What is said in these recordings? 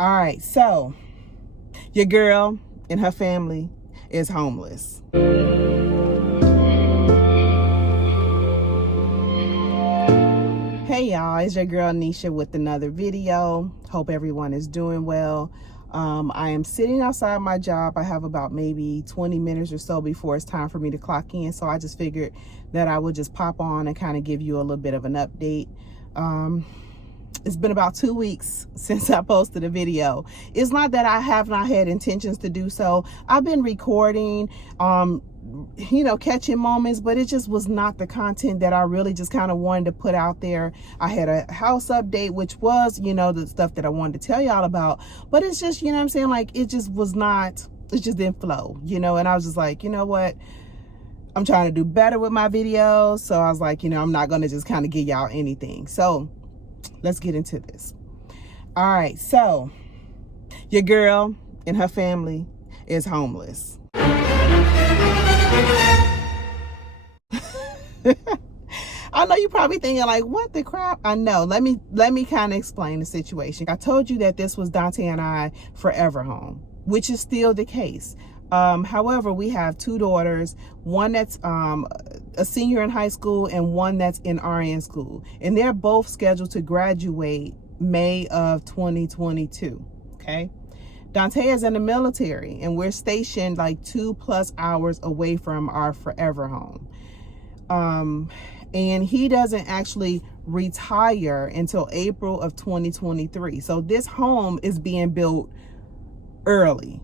All right, so your girl and her family is homeless. Hey y'all, it's your girl Nesha with another video. Hope everyone is doing well. I am sitting outside my job. I have about maybe 20 minutes or so before it's time for me to clock in. So I just figured that I would just pop on and kind of give you a little bit of an update. It's been about 2 weeks since I posted a video. It's not that I have not had intentions to do so. I've been recording, catching moments, but it just was not the content that I really just kind of wanted to put out there. I had a house update, which was, the stuff that I wanted to tell y'all about, but it's just, what I'm saying? Like, it just was not, it just didn't flow, and I was just like, you know what? I'm trying to do better with my videos. So I was like, I'm not going to just kind of give y'all anything. So let's get into this. All right. So your girl and her family is homeless. I know you're probably thinking like, what the crap? I know. Let me kind of explain the situation. I told you that this was Dante and I forever home, which is still the case. However, we have two daughters, one that's a senior in high school and one that's in RN school. And they're both scheduled to graduate May of 2022. Okay. Dante is in the military and we're stationed like 2+ hours away from our forever home. And he doesn't actually retire until April of 2023. So this home is being built early.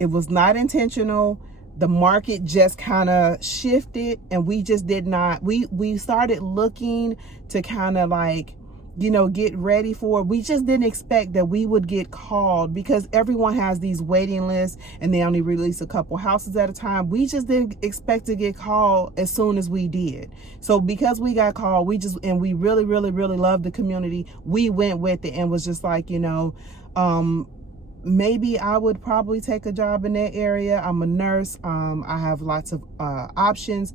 It was not intentional. The market just kind of shifted and we just did not, we started looking to kind of like, get ready for it. We just didn't expect that we would get called because everyone has these waiting lists and they only release a couple houses at a time. We just didn't expect to get called as soon as we did. So because we got called, and we really, really, really loved the community, we went with it and was just like, maybe I would probably take a job in that area. I'm a nurse. I have lots of options.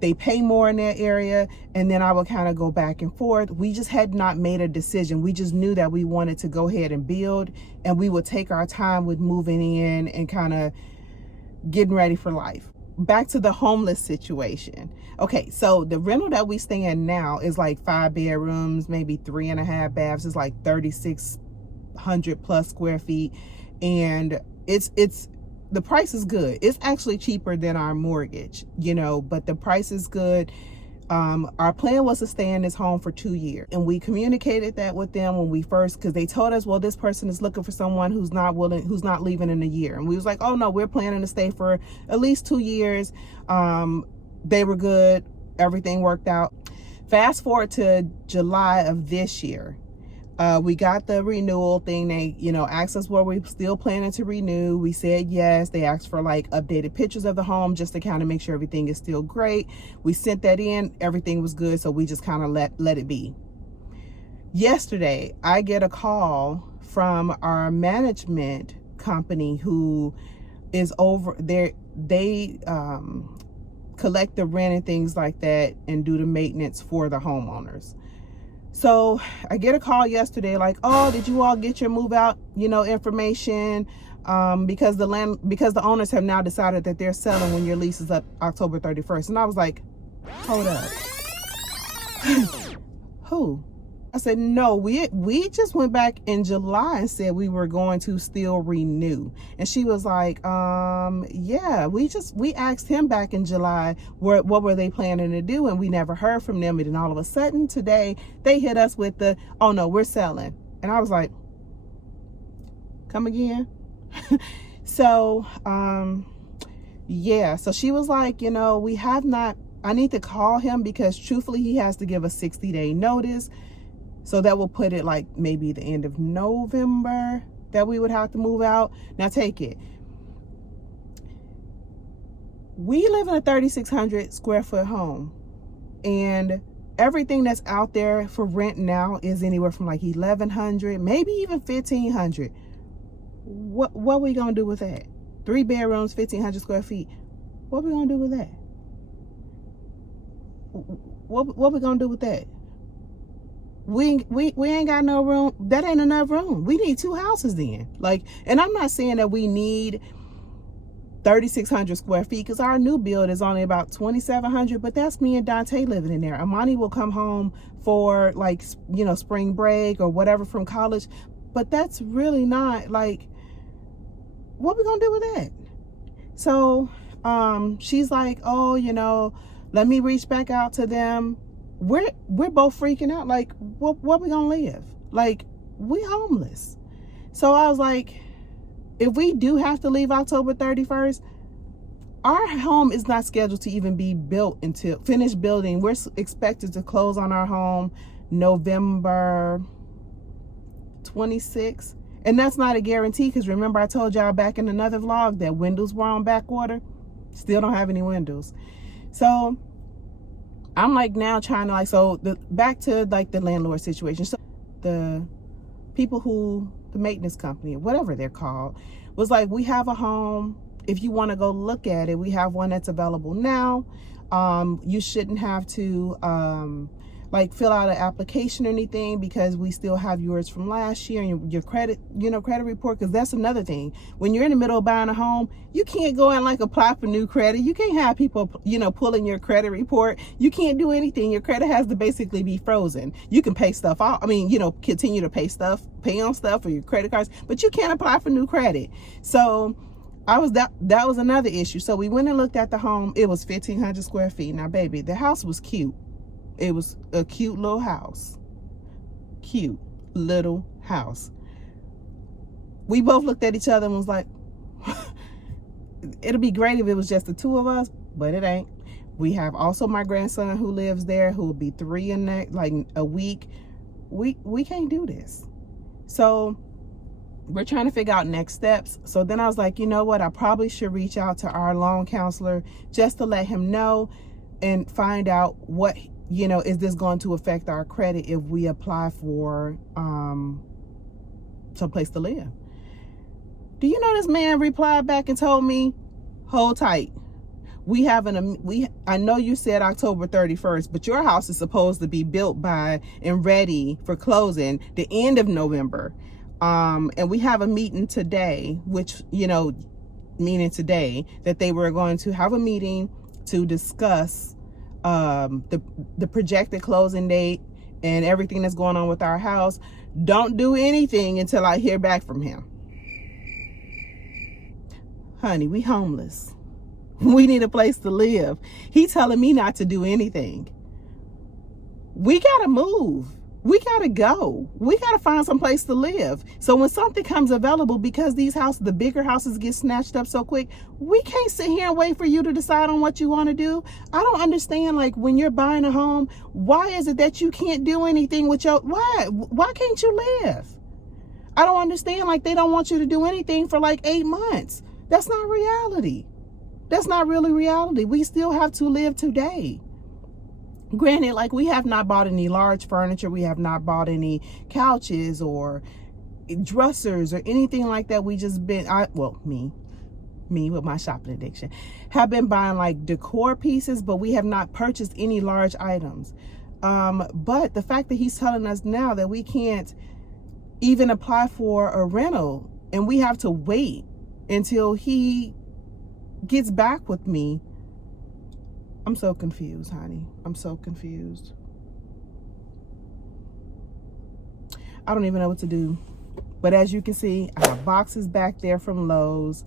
They pay more in that area. And then I would kind of go back and forth. We just had not made a decision. We just knew that we wanted to go ahead and build, and we would take our time with moving in and kind of getting ready for life. Back to the homeless situation. Okay, so the rental that we stay in now is like 5 bedrooms, maybe 3.5 baths. It's like 3,600+ square feet, and it's the price is good. It's actually cheaper than our mortgage, but the price is good. Our plan was to stay in this home for 2 years, and we communicated that with them when we first, because they told us, well, this person is looking for someone who's not leaving in a year. And we was like, oh no, we're planning to stay for at least 2 years. They were good. Everything worked out. Fast forward to July of this year. We got the renewal thing. They, asked us were we still planning to renew. We said yes. They asked for like updated pictures of the home just to kind of make sure everything is still great. We sent that in. Everything was good. So we just kind of let it be. Yesterday, I get a call from our management company who is over there. They collect the rent and things like that and do the maintenance for the homeowners. So I get a call yesterday like, oh, did you all get your move out, information? Because the owners have now decided that they're selling when your lease is up October 31st. And I was like, hold up. Who? I said, no, we just went back in July and said we were going to still renew. And she was like, yeah, we asked him back in July what were they planning to do, and we never heard from them. And then all of a sudden today they hit us with the, oh no, we're selling. And I was like, come again? So yeah, so she was like, we have not, I need to call him because truthfully he has to give a 60-day notice. So that will put it like maybe the end of November that we would have to move out. Now take it. We live in a 3,600 square foot home, and everything that's out there for rent now is anywhere from like 1,100, maybe even 1,500. What are we gonna do with that? 3 bedrooms, 1,500 square feet. What are we gonna do with that? What are we gonna do with that? we ain't got no room. That ain't enough room. We need 2 houses then. Like, and I'm not saying that we need 3,600 square feet, because our new build is only about 2,700, but that's me and Dante living in there. Amani will come home for, like, you know, spring break or whatever from college, but that's really not, like, what we gonna do with that? So she's like, oh, you know, let me reach back out to them. We're both freaking out, like, what we gonna live? Like, we homeless. So I was like, if we do have to leave October 31st, our home is not scheduled to even be built until finished building. We're expected to close on our home November 26th. And that's not a guarantee, because remember I told y'all back in another vlog that windows were on back order. Still don't have any windows. So I'm like now trying to, like, so back to like the landlord situation. So the people who, the maintenance company, whatever they're called, was like, we have a home. If you want to go look at it, we have one that's available now. You shouldn't have to like fill out an application or anything, because we still have yours from last year and your credit, you know, credit report. Because that's another thing. When you're in the middle of buying a home, you can't go and like apply for new credit. You can't have people, you know, pulling your credit report. You can't do anything. Your credit has to basically be frozen. You can pay stuff off. I mean, you know, continue to pay on stuff for your credit cards, but you can't apply for new credit. So that was another issue. So we went and looked at the home. It was 1,500 square feet. Now, baby, the house was cute. It was a cute little house. Cute little house. We both looked at each other and was like, it'll be great if it was just the 2 of us, but it ain't. We have also my grandson who lives there, who will be 3 in like a week. We can't do this. So we're trying to figure out next steps. So then I was like, you know what? I probably should reach out to our loan counselor just to let him know and find out what, you know, is this going to affect our credit if we apply for some place to live? Do you know this man replied back and told me, hold tight. I know you said October 31st, but your house is supposed to be built by and ready for closing the end of November. And we have a meeting today, which, you know, meaning today, that they were going to have a meeting to discuss the projected closing date and everything that's going on with our house. Don't do anything until I hear back from him. Honey, we homeless. We need a place to live. He's telling me not to do anything. We gotta move. We gotta go. We gotta find some place to live. So when something comes available, because these houses, the bigger houses, get snatched up so quick, we can't sit here and wait for you to decide on what you want to do. I don't understand, like, when you're buying a home, why is it that you can't do anything with your, why can't you live? I don't understand, like, they don't want you to do anything for like 8 months. That's not reality. That's not really reality. We still have to live today. Granted, like, we have not bought any large furniture. We have not bought any couches or dressers or anything like that. We just been, me with my shopping addiction, have been buying like decor pieces, but we have not purchased any large items. But the fact that he's telling us now that we can't even apply for a rental and we have to wait until he gets back with me, I'm so confused, honey. I'm so confused. I don't even know what to do. But as you can see, I have boxes back there from Lowe's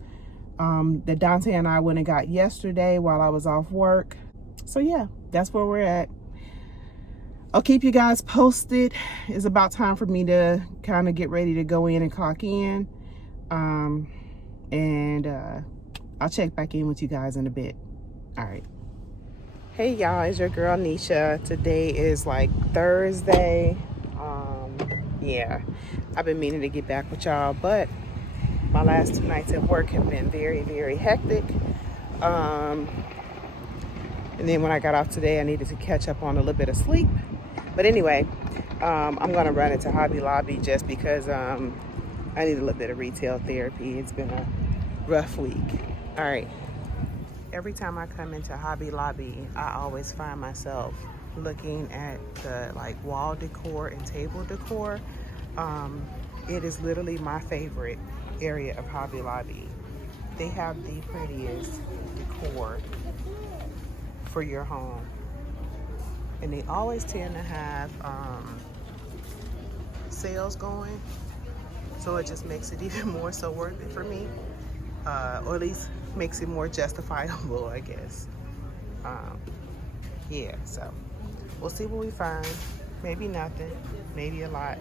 that Dante and I went and got yesterday while I was off work. So yeah, that's where we're at. I'll keep you guys posted. It's about time for me to kind of get ready to go in and clock in. I'll check back in with you guys in a bit. All right. Hey y'all, it's your girl Nesha. Today is like Thursday. Yeah, I've been meaning to get back with y'all, but my last 2 nights at work have been very, very hectic. And then when I got off today, I needed to catch up on a little bit of sleep. But anyway, I'm gonna run into Hobby Lobby just because I need a little bit of retail therapy. It's been a rough week. All right. Every time I come into Hobby Lobby, I always find myself looking at the like wall decor and table decor. It is literally my favorite area of Hobby Lobby. They have the prettiest decor for your home, and they always tend to have sales going, so it just makes it even more so worth it for me, or at least makes it more justifiable, I guess. Yeah, so we'll see what we find. Maybe nothing, maybe a lot,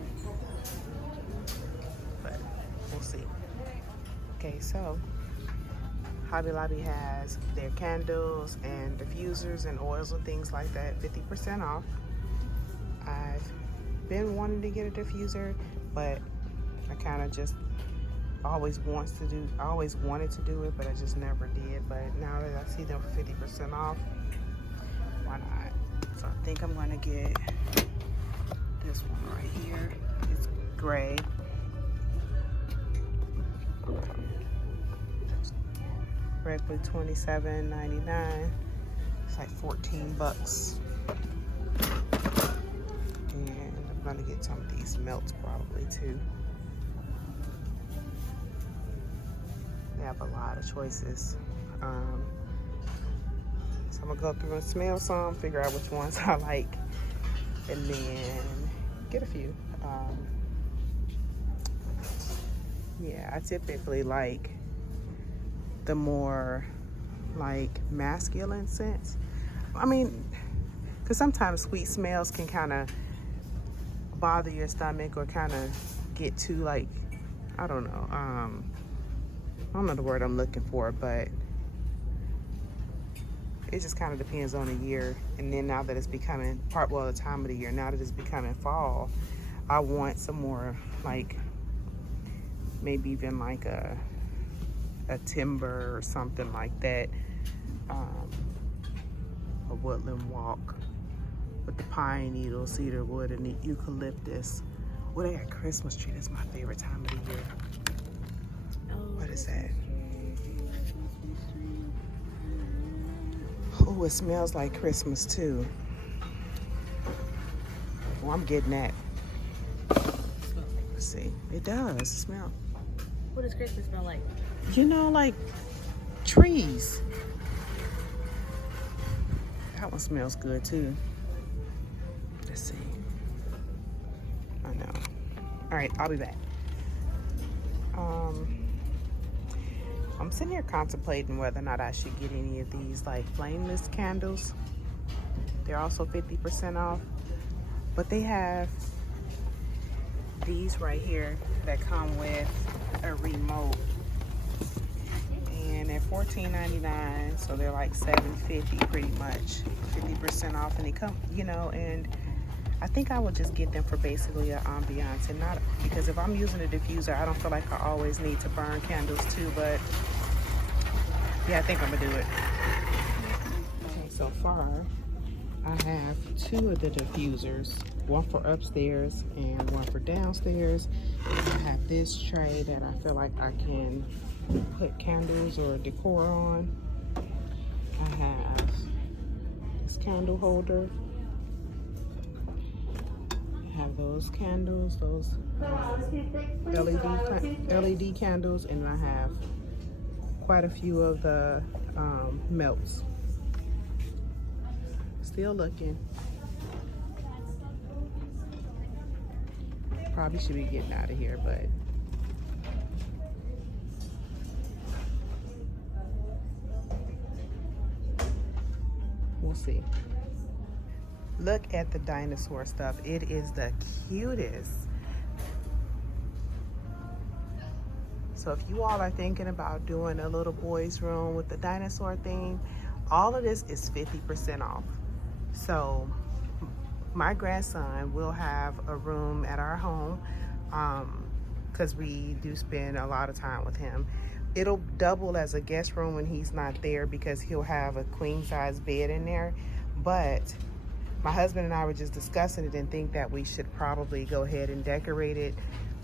but we'll see. Okay, so Hobby Lobby has their candles and diffusers and oils and things like that 50% off. I've been wanting to get a diffuser, but I kind of just always wanted to do it, but I just never did. But now that I see them for 50% off, why not? So I think I'm gonna get this one right here. It's gray. Regularly $27.99. It's like 14 bucks. And I'm gonna get some of these melts probably too. They have a lot of choices. So I'm gonna go through and smell some, figure out which ones I like, and then get a few. Yeah, I typically like the more like masculine scents. I mean, because sometimes sweet smells can kind of bother your stomach or kind of get too like, I don't know, I don't know the word I'm looking for, but it just kind of depends on the year. And then now that it's becoming the time of the year, now that it's becoming fall, I want some more like, maybe even like a timber or something like that. A woodland walk with the pine needle, cedar wood, and the eucalyptus. Well, they got Christmas tree. That's my favorite time of the year. What is that? Oh, it smells like Christmas too. Oh, I'm getting that. Let's see. It does smell. What does Christmas smell like? You know, like trees. That one smells good too. Let's see. I know. All right, I'll be back. I'm sitting here contemplating whether or not I should get any of these like flameless candles. They're also 50% off, but they have these right here that come with a remote, and they're $14.99, so they're like $7.50 pretty much, 50% off, and they come, you know, and I think I would just get them for basically an ambiance, and not because if I'm using a diffuser, I don't feel like I always need to burn candles too, but yeah, I think I'm gonna do it. Okay, so far I have two of the diffusers, one for upstairs and one for downstairs. I have this tray that I feel like I can put candles or decor on. I have this candle holder. I have those candles, those LED candles, and I have quite a few of the melts. Still looking. Probably should be getting out of here, but we'll see. Look at the dinosaur stuff. It is the cutest. So if you all are thinking about doing a little boy's room with the dinosaur theme, all of this is 50% off. So my grandson will have a room at our home because we do spend a lot of time with him. It'll double as a guest room when he's not there because he'll have a queen size bed in there. But my husband and I were just discussing it and think that we should probably go ahead and decorate it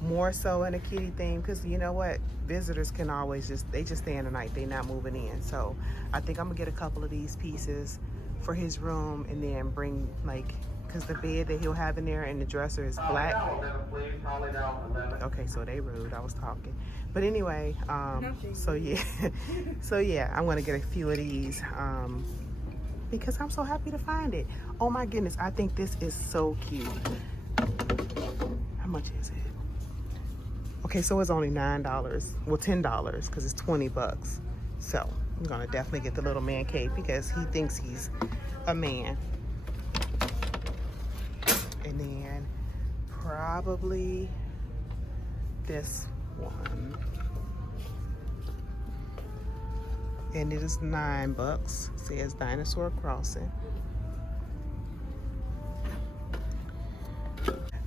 more so in a kitty theme, because you know what, visitors can always just stay in the night, they're not moving in. So I think I'm gonna get a couple of these pieces for his room, and then bring like, because the bed that he'll have in there and the dresser is black. Okay, so they rude. I was talking. But anyway, so yeah. So yeah, I'm gonna get a few of these because I'm so happy to find it. Oh my goodness, I think this is so cute. How much is it? Okay, so it's only $9. Well, $10 because it's 20 bucks. So I'm gonna definitely get the little man cave because he thinks he's a man. And then probably this one. And it is $9. Says Dinosaur Crossing.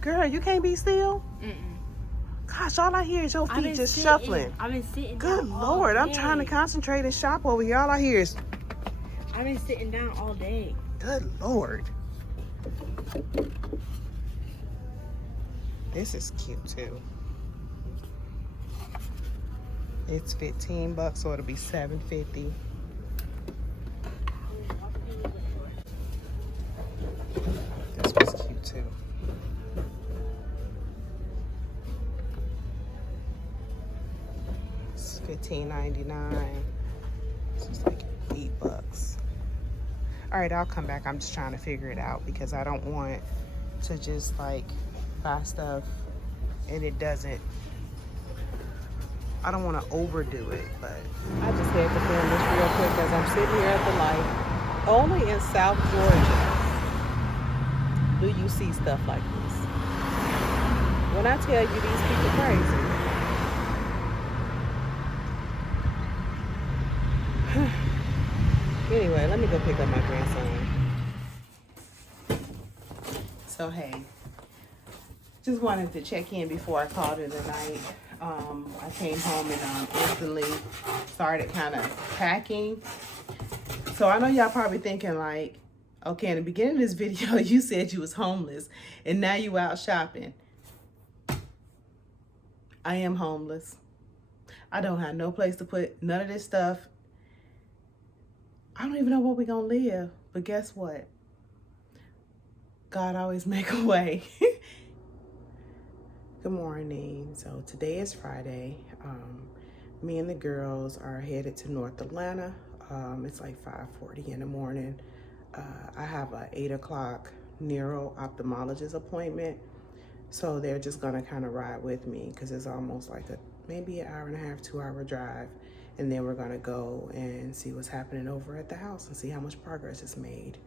Girl, you can't be still? Gosh, all I hear is your feet just shuffling. I've been sitting Good down Lord, all I'm day. trying to concentrate and shop over here. All I hear is, I've been sitting down all day. good Lord. This is cute too. It's 15 bucks, so it'll be $7.50. This was cute too. It's $15.99. So it's like $8. All right, I'll come back. I'm just trying to figure it out because I don't want to just like buy stuff and it doesn't. I don't want to overdo it, but I just had to film this real quick because I'm sitting here at the light. Only in South Georgia do you see stuff like this. When I tell you these people crazy. Anyway, let me go pick up my grandson. So hey, just wanted to check in before I called it a night. I came home and instantly started kind of packing. So I know y'all probably thinking like, okay, in the beginning of this video, you said you was homeless and now you out shopping. I am homeless. I don't have no place to put none of this stuff. I don't even know where we're gonna live, but guess what? God always make a way. Good morning. So today is Friday. Me and the girls are headed to North Atlanta. It's like 5:40 in the morning. I have a 8 o'clock neuro-ophthalmologist appointment. So they're just gonna kind of ride with me because it's almost like maybe an hour and a half, 2-hour drive. And then we're gonna go and see what's happening over at the house and see how much progress is made.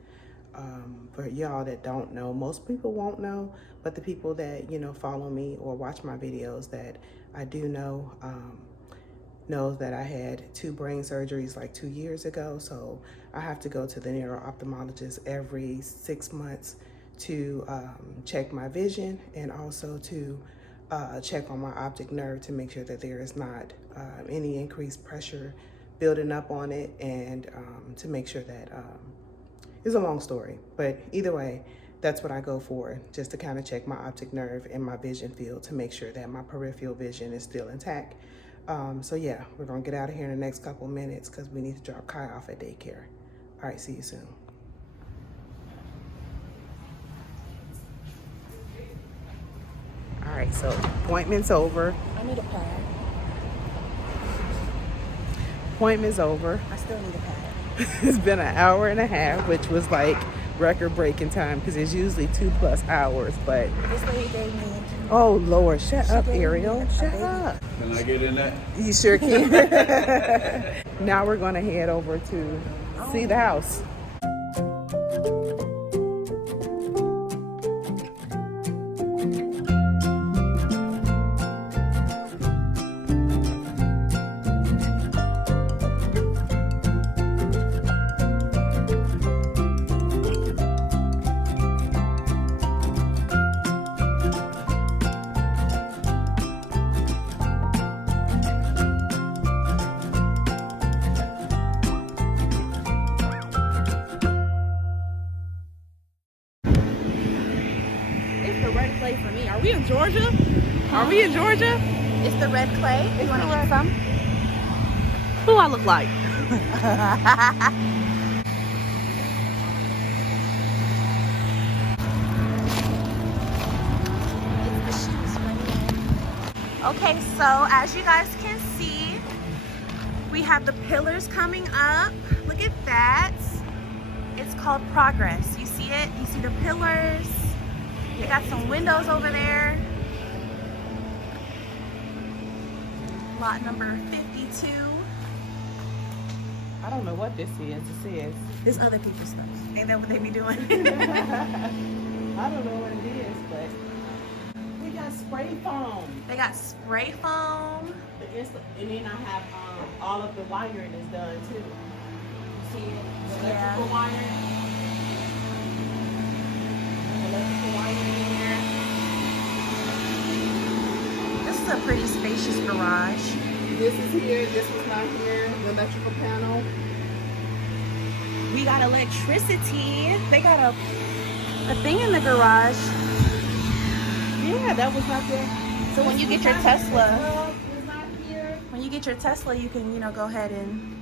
For y'all that don't know, most people won't know, but the people that, you know, follow me or watch my videos that I do know, knows that I had 2 brain surgeries like 2 years ago. So I have to go to the neuro-ophthalmologist every 6 months to check my vision and also to check on my optic nerve to make sure that there is not any increased pressure building up on it, and to make sure that it's a long story, but either way, that's what I go for, just to kind of check my optic nerve and my vision field to make sure that my peripheral vision is still intact. So yeah, we're gonna get out of here in the next couple minutes because we need to drop Kai off at daycare. All right, see you soon. All right, so appointment's over. I need a pad. Appointment's over. I still need a pad. It's been an hour and a half, which was like record-breaking time because it's usually 2+ hours, but This lady gave me. oh Lord, shut up, Ariel. Shut up. Can I get in that? You sure can. Now we're gonna head over to see the house. For me, are we in Georgia? Are we in Georgia? It's the red clay. You want to get some? Who I look like? Okay, so as you guys can see, we have the pillars coming up. Look at that. It's called Progress. You see it? You see the pillars? They got some windows over there. Lot number 52. I don't know what this is. It says. This other people's stuff. Ain't that what they be doing? I don't know what it is, but we got spray foam. They got spray foam. And then I have all of the wiring is done too. You see it? The electrical wiring. Electrical wiring in there. This is a pretty spacious garage. This is here. This was not here. The electrical panel. We got electricity. They got a thing in the garage. Yeah, that was not there. So when you get your Tesla, was not here. when you get your Tesla, you can, you know, go ahead and.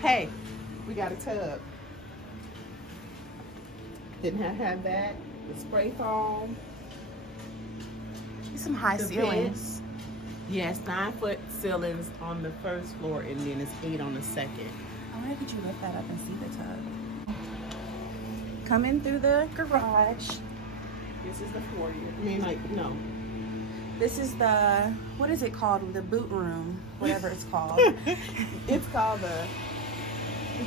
Hey, we got a tub. Didn't have that. The spray foam. Some high The ceilings. Yes, 9-foot ceilings on the first floor, and then it's 8 on the second. I wonder could you lift that up and see the tub? Coming through the garage. This is the foyer. I mean, like, no. This is the, what is it called? The boot room, whatever it's called. It's called the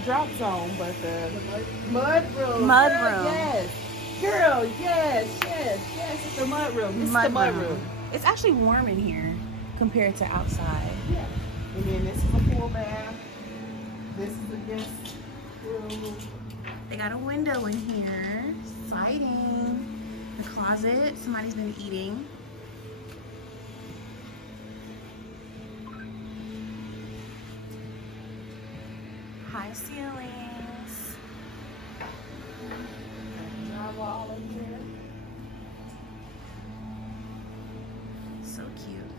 drop zone, but the mud room. Mud Girl, room. Yes. Girl, yes. It's the mud room. This is the mud room. It's actually warm in here compared to outside. Yeah. And then this is a full bath. This is the guest room. They got a window in here. Exciting. The closet. Somebody's been eating. High ceilings. Drywall in here. So cute.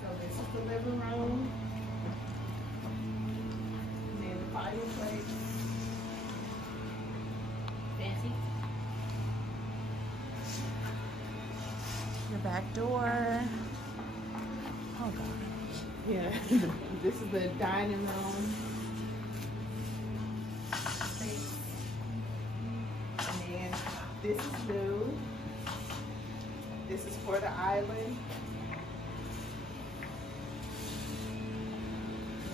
So this is the living room. And then the fireplace. Fancy. Your back door. Oh God. Yeah. This is the dining room. And then this is new. This is for the island.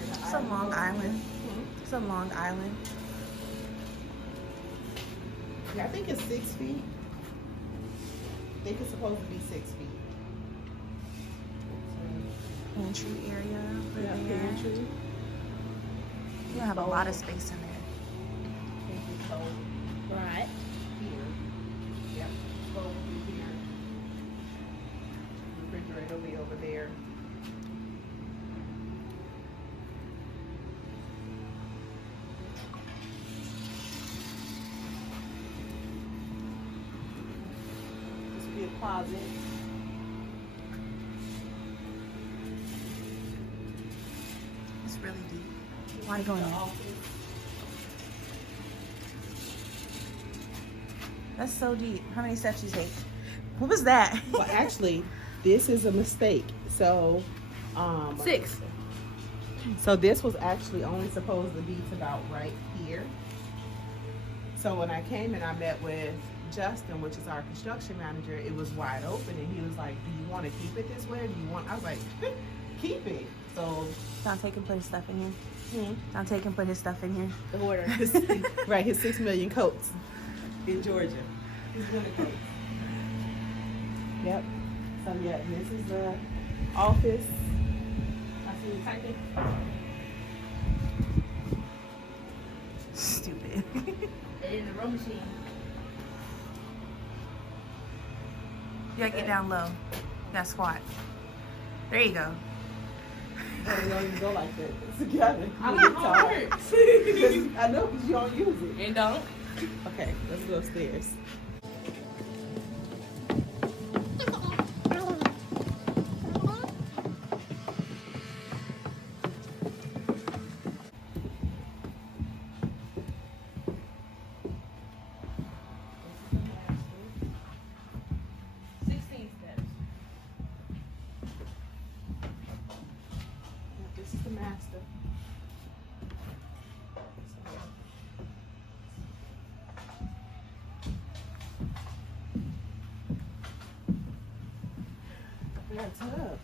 It's a Long Island. It's a Long Island. Yeah, I think it's 6 feet. I think it's supposed to be 6 feet. Pantry area over Yeah, there. pantry. You have a lot of space in there. Pantry stove Right. here. Yep, stove will be here. Refrigerator will be over there. This will be a closet. It's really deep. Why go in The there? office. That's so deep. How many steps you take? What was that? Well, actually, this is a mistake. So, 6. So this was actually only supposed to be to about right here. So when I came and I met with Justin, which is our construction manager, it was wide open, and he was like, "Do you want to keep it this way? Or do you want?" I was like, "Keep it." So Dante can put his stuff in here. hmm, Dante can put his stuff in here. the order, right? His 6 million coats in Georgia. His winter coats. Yep. So yeah, this is the office. I see you typing. Stupid. In the row machine. You gotta get down low. You gotta squat. There you go. But it don't even go like that. It's together. I'm You not get hard. tired. I know because you don't use it. And don't. Okay, let's go upstairs. master. That's up.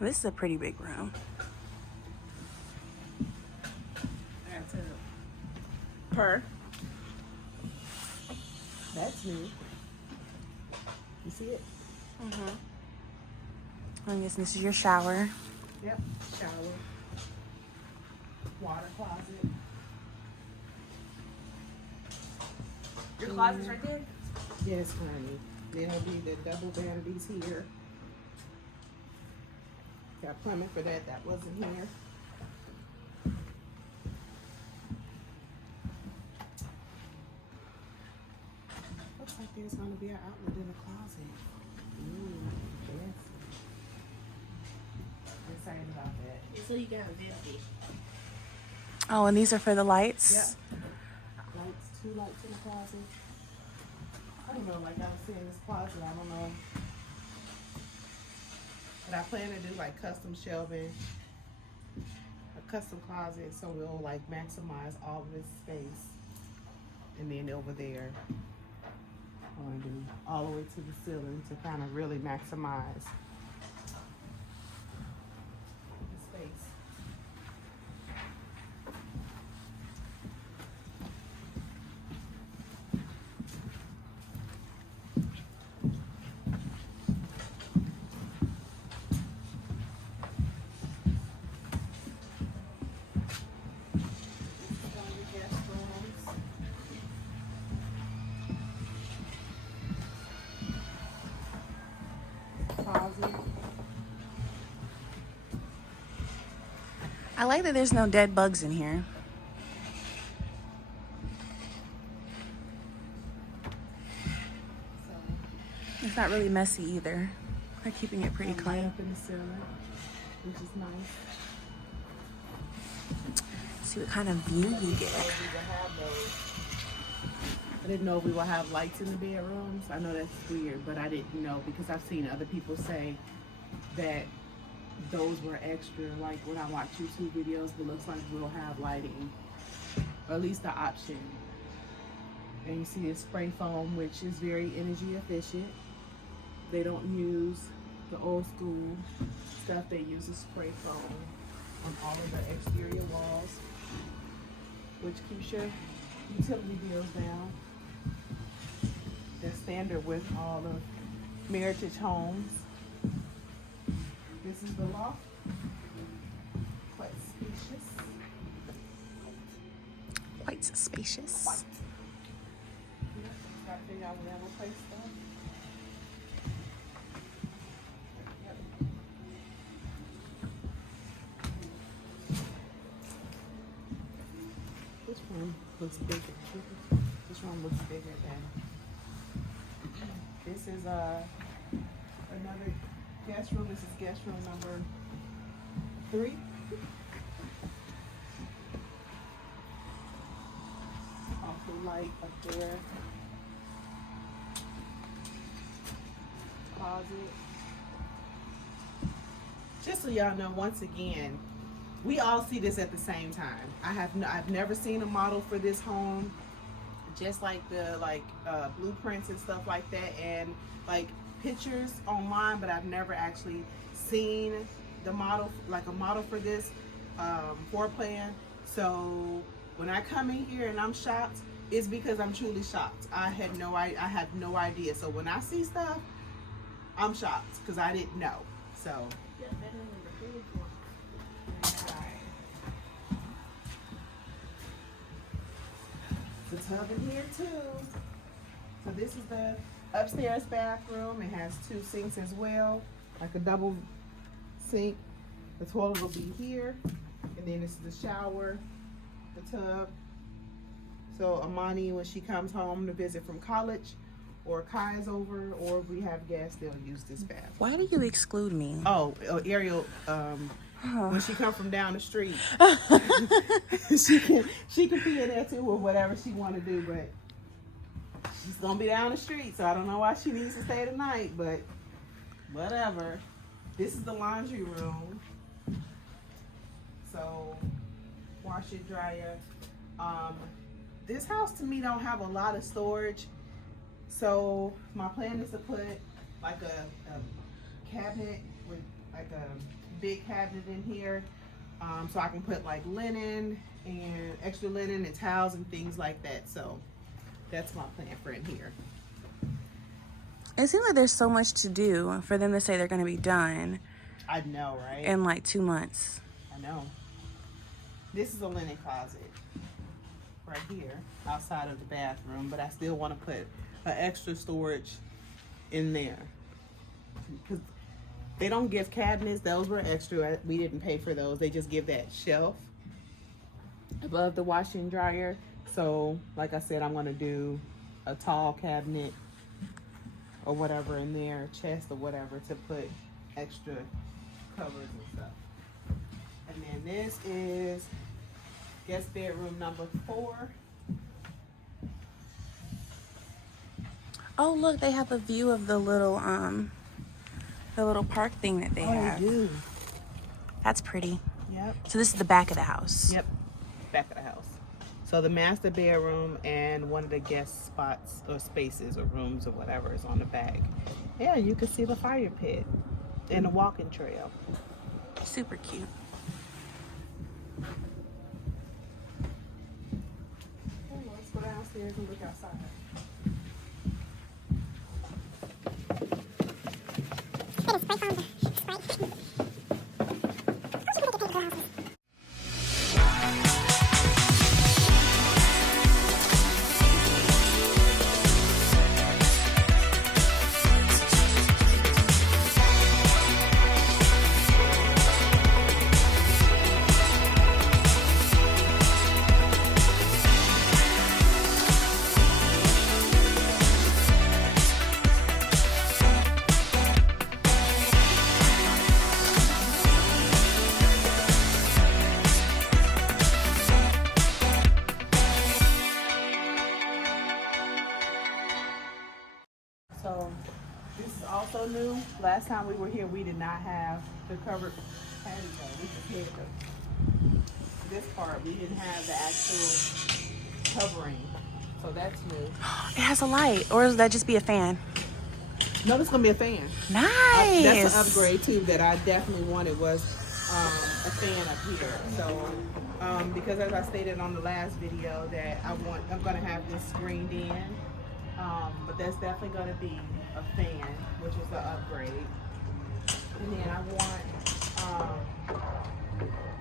This is a pretty big room. That's up. Per. That's new. You see it? I guess this is your shower. Yep. Shower. Water closet. Your closet's right there? Yes, honey. Then there'll be the double vanities here. Got plumbing for that. That wasn't here. Looks like there's going to be an outlet in the closet. Ooh, yes. I'm excited about that. So you got a vanity. Oh, and these are for the lights? Yep. Lights, 2 lights in the closet. I don't know, like I was saying, this closet, I don't know. But I plan to do like custom shelving, a custom closet, so we'll like maximize all of this space. And then over there, I want to do all the way to the ceiling to kind of really maximize the space. I like that there's no dead bugs in here. It's not really messy either. They're keeping it pretty Light clean. up in the ceiling, which is nice. See what kind of view you get. I didn't know we will have lights in the bedrooms. I know that's weird, but I didn't know because I've seen other people say that those were extra, like when I watch YouTube videos, but looks like we'll have lighting, or at least the option. And you see this spray foam, which is very energy efficient. They don't use the old school stuff. They use a spray foam on all of the exterior walls, which keeps your utility bills down. They're standard with all of Meritage homes. This is the loft. Quite spacious. Quite spacious. Yep. Gotta figure out where we'll place stuff. Yep. Which one looks bigger? Which one looks bigger than? This is another guest room. This is guest room number 3. Also light up there. Closet. Just so y'all know, once again, we all see this at the same time. I've never seen a model for this home, just like the blueprints and stuff like that, and like pictures online, but I've never actually seen the model, like a model for this floor plan. So when I come in here and I'm shocked, it's because I'm truly shocked. I had no idea. So when I see stuff, I'm shocked because I didn't know. So the tub in here too. So this is the upstairs bathroom. It has 2 sinks as well, like a double sink. The toilet will be here, and then this is the shower, the tub. So Amani, when she comes home to visit from college, or Kai is over, or if we have guests, they'll use this bathroom. Why do you exclude me? Oh, Ariel, when she come from down the street, she can pee in there too, or whatever she want to do, but She's gonna be down the street, so I don't know why she needs to stay tonight, but whatever. This is the laundry room. So, washer, dryer. This house to me don't have a lot of storage. So my plan is to put like a cabinet with like a big cabinet in here. So I can put like linen and extra linen and towels and things like that. So that's my plan for in here. It seems like there's so much to do for them to say they're going to be done. I know, right? In like 2 months. I know. This is a linen closet right here outside of the bathroom, but I still want to put an extra storage in there because they don't give cabinets. Those were extra. We didn't pay for those. They just give that shelf above the washing dryer. So like I said, I'm going to do a tall cabinet or whatever in there, chest or whatever, to put extra covers and stuff. And then this is guest bedroom number 4. Oh, look, they have a view of the little park thing that they have. They do. That's pretty. Yep. So this is the back of the house. Yep. Back of the house. So the master bedroom and one of the guest spots or spaces or rooms or whatever is on the back. Yeah, you can see the fire pit and the walking trail. Super cute. Let's go downstairs and look outside. So this is also new. Last time we were here, we did not have the covered patio. We just had this part. We didn't have the actual covering. So that's new. It has a light, or does that just be a fan? No, it's gonna be a fan. Nice. That's an upgrade too that I definitely wanted, was a fan up here. So because as I stated on the last video that I'm gonna have this screened in. But that's definitely going to be a fan, which is the upgrade. And then I want,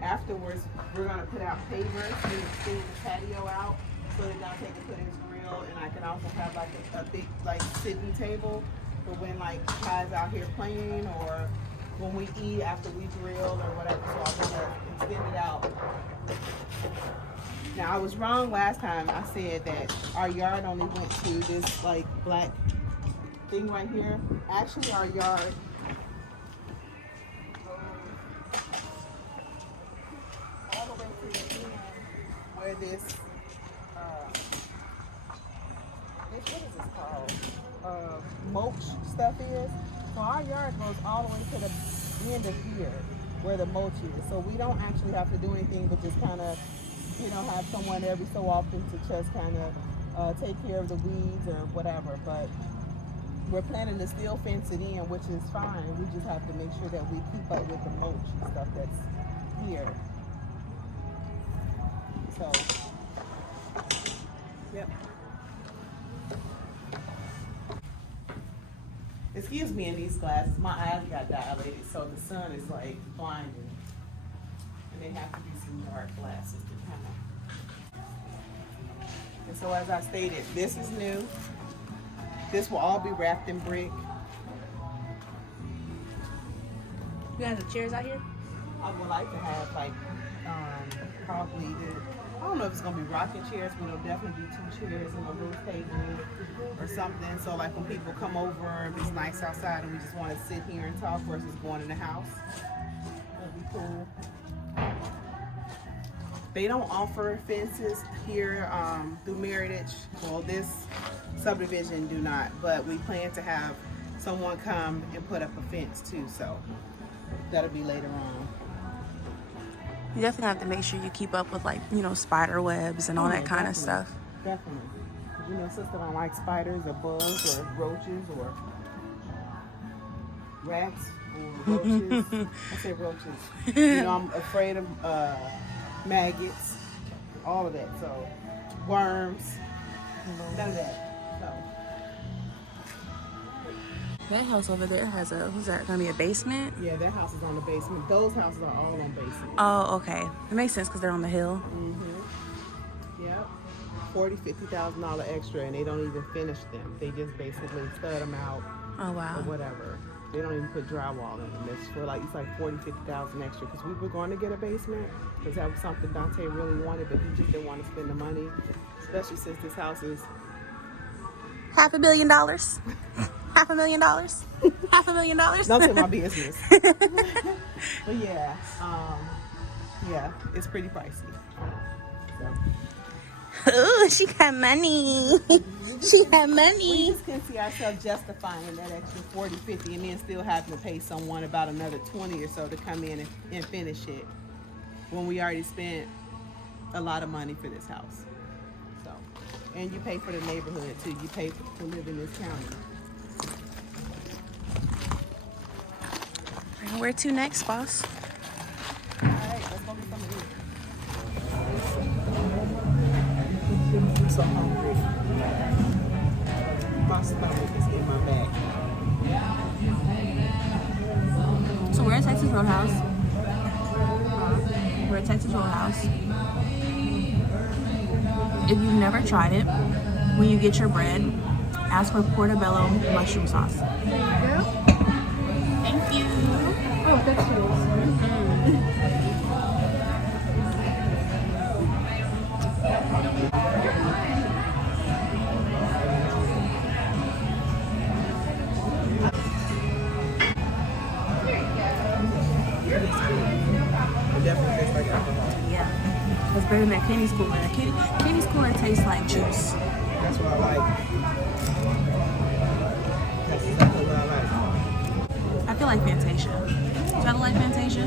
afterwards, we're going to put out pavers and extend the patio out so that Dante can put his grill, and I can also have like a big like sitting table for when like guys out here playing or when we eat after we grill or whatever. So I want to extend it out. Now I was wrong last time. I said that our yard only went to this like black thing right here. Actually, our yard goes all the way to the end where this what is this called? Mulch stuff is. So our yard goes all the way to the end of here where the mulch is. So we don't actually have to do anything but just kind of, you know, have someone every so often to just kind of take care of the weeds or whatever. But we're planning to still fence it in, which is fine. We just have to make sure that we keep up with the mulch and stuff that's here. So, yep. Excuse me in these glasses. My eyes got dilated, so the sun is like blinding. And they have to be some dark glasses to kind of. And so as I stated, this is new. This will all be wrapped in brick. You guys have chairs out here? I would like to have like probably I don't know if it's gonna be rocking chairs, but it'll definitely be 2 chairs and a little table or something. So like when people come over, if it's nice outside and we just want to sit here and talk versus going in the house, that'd be cool. They don't offer fences here through Meritage. Well, this subdivision do not, but we plan to have someone come and put up a fence too, so that'll be later on. You definitely have to make sure you keep up with, like, you know, spider webs and all that kind of stuff. Definitely. You know, sister don't like spiders or bugs or roaches or rats or roaches. I say roaches. You know, I'm afraid of maggots, all of that. So worms, none of that. So. That house over there has a, who's that, gonna be a basement? Yeah, that house is on the basement. Those houses are all on basement. Oh, okay. It makes sense because they're on the hill. Mm-hmm. Yep. $40,000-$50,000 extra, and they don't even finish them. They just basically stud them out. Oh, wow. Or whatever. They don't even put drywall in them. It's for like, it's like $40,000-$50,000 extra. Because we were going to get a basement, because that was something Dante really wanted, but he just didn't want to spend the money, especially since this house is $500,000. $500,000. $500,000. Don't say my business. But yeah, yeah, it's pretty pricey. So. Ooh, she got money. She got money. We just can see ourselves justifying that extra 40, 50, and then still having to pay someone about another 20 or so to come in and finish it when we already spent a lot of money for this house. So, and you pay for the neighborhood too. You pay to live in this county. Where to next, boss? All right, let's go get some of this. I'm so hungry. My stomach is in my back. So we're at Texas Roadhouse. We're at Texas Roadhouse. If you've never tried it, when you get your bread, ask for portobello mushroom sauce. Yeah. Thank you. Oh, that's yours. It definitely tastes like alcohol. Yeah. It's better than Kenny's Cooler. Kenny's Cooler tastes like juice. That's what I like. That's exactly what I like. I feel like Fantasia. Do you like Fantasia?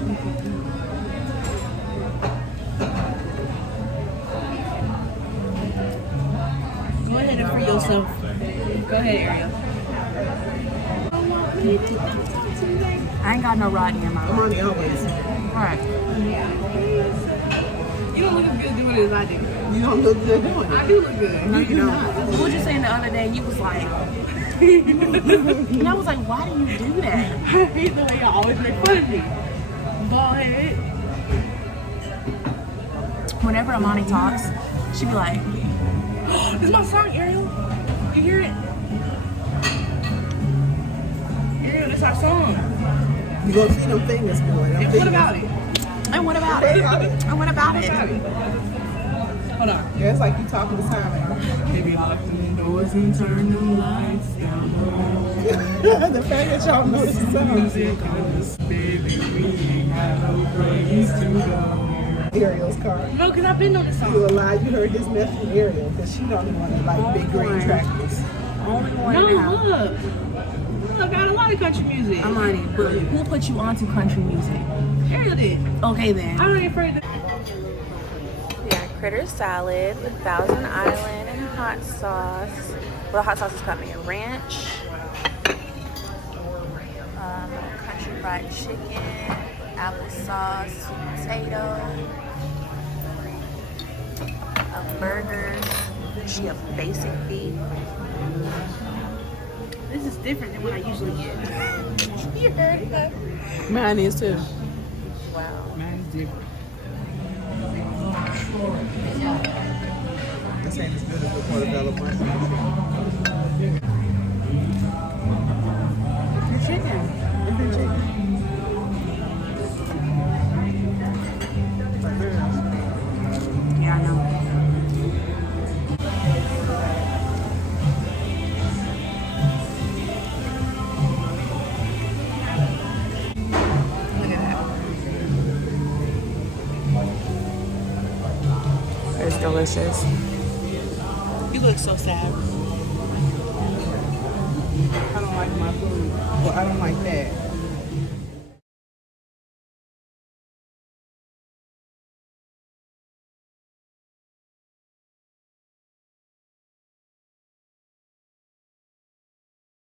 Go ahead and free yourself. Go ahead, Ariel. I ain't got no rod in your mouth. I'm on the always. Alright. You don't look as good doing it as I do. You don't look good doing it. I do look good. No, you don't. What was you saying the other day? You was like, and I was like, why do you do that? I hate the way y'all always make fun of me. Bald head. Whenever Amani talks, she be like, This is my song, Ariel. You hear it? Ariel, this is our song. You gonna see them fingers going. And what about it? and what about it? And what about it? Hold on. Yeah, it's like you talking to Simon. Maybe lock the doors and turn the lights down. The fact that y'all know this song. Music baby, we ain't got no place to go. Ariel's car. No, because I've been on this You song. a lie. You heard this mess from Ariel because she don't want to like big green tractors. Only one No, now. look. Look, I got a lot of country music. Amani, but who put you onto country music? Ariel did. Okay then. I ain't afraid to. We got critter salad with Thousand Island and hot sauce. Well, the hot sauce is coming in ranch. Country fried chicken, applesauce, potato, a burger. She a basic beef. This is different than what I usually get. You heard that? Mine is too. Wow. Mine is different. This ain't as good as the portobello one. The chicken. It's the chicken. Yeah, I know. Look at that. delicious. You look so sad. I don't like my food. Well, I don't like that.